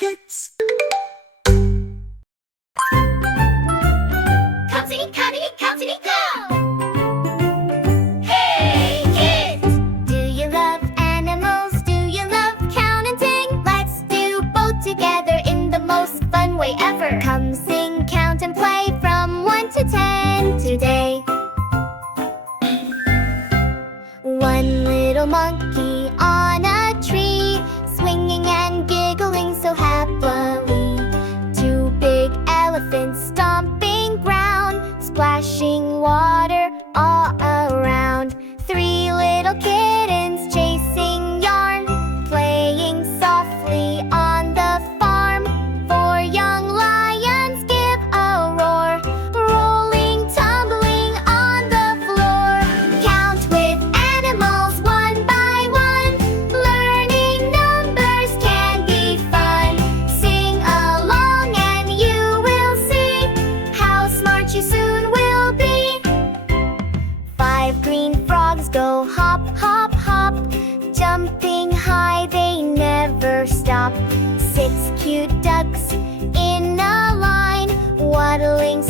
kids. Countity, go! Hey, kids! Do you love animals? Do you love counting? Let's do both together in the most fun way ever. Come sing, count, and play from 1 to 10 today. One little monkey on a tree, swinging and giggling so happily. Two big elephants stomping ground, splashing water all around. Three little kittens chasing yarn, playing softly on the farm. Four young lions give a roar, rolling, tumbling on the floor. Count with animals one by one, learning numbers can be fun. Sing along and you will see how smart you soon will be. 5 green frogs go hop, hop, hop, jumping high, they never stop. 6 cute ducks in a line, waddling